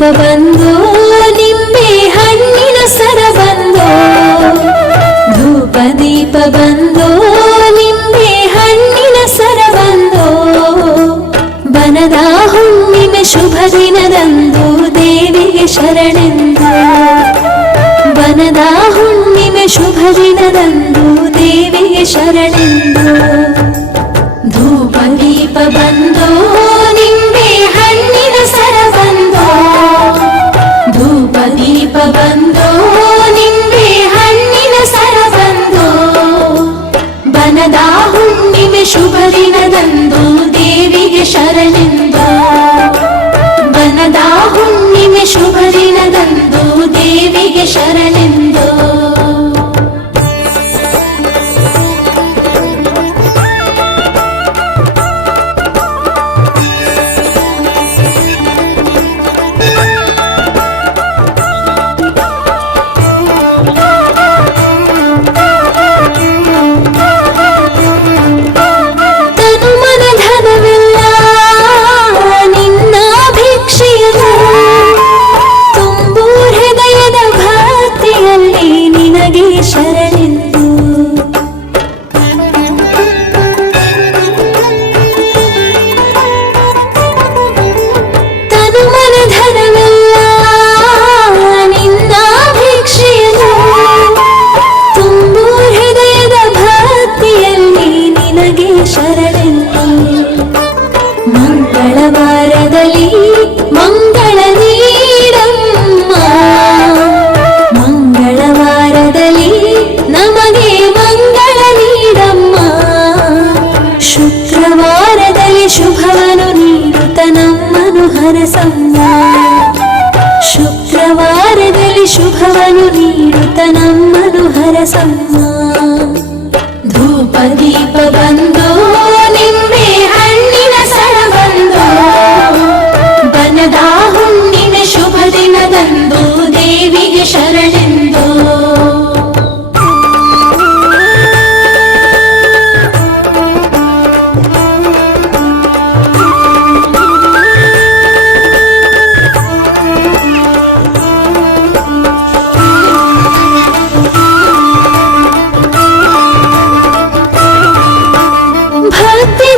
ದೀಪ ಬಂದೋ ನಿಂಬೆ ಹಣ್ಣಿನ ಸರ ಬಂದೋ ಧೂಪ ದೀಪ ಬಂದೋ ನಿಂಬೆ ಹಣ್ಣಿನ ಸರ ಬಂದೋ ಬನದ ಹುಣ್ಣಿಮೆ ಶುಭ ದಿನದಂದು ದೇವಿಗೆ ಶರಣೆಂದು ಬನದ ಹುಣ್ಣಿಮೆ ಶುಭ ದಿನದಂದು ದೇವಿಗೆ ಶರಣೆಂದು ಧೂಪ ದೀಪ ಬಂದೋ ನಿಂಬೆ ಹಣ್ಣಿನ ಸರ ಬಂದೋ ಧೂಪ ದೀಪ ಬಂದೋ ನಿಂಬೆ ಹಣ್ಣಿನ ಸರ ಬಂದೋ ಬನದ ಹುಣ್ಣಿಮೆ ಶುಭ ದಿನದಂದು ದೇವಿಗೆ ಶರಣೆಂದು ಬನದ ಹುಣ್ಣಿಮೆ ಶುಭ ದಿನದಂದು ದೇವಿಗೆ ಶರಣೆಂದು ಮಂಗಳವಾರದಲ್ಲಿ ಮಂಗಳ ನೀಡಮ್ಮ ಮಂಗಳವಾರದಲ್ಲಿ ನಮಗೆ ಮಂಗಳ ನೀಡಮ್ಮ ಶುಕ್ರವಾರದಲ್ಲಿ ಶುಭವನ್ನು ನೀಡುತ್ತ ನಮ್ಮನು ಹರಸಮ್ಮ ಶುಕ್ರವಾರದಲ್ಲಿ ಶುಭವನ್ನು ನೀಡುತ್ತ ನಮ್ಮನು ಹರಸಮ್ಮ ಧೂಪ ದೀಪ ಬಂದೋ ನಿಂಬೆ ಹಣ್ಣಿನ ಸರ ಬಂದೋ ಬನದ ಹುಣ್ಣಿಮೆ ಶುಭ ದಿನದಂದು ದೇವಿಗೆ ಶರಣೆಂದು ಭಕ್ತಿ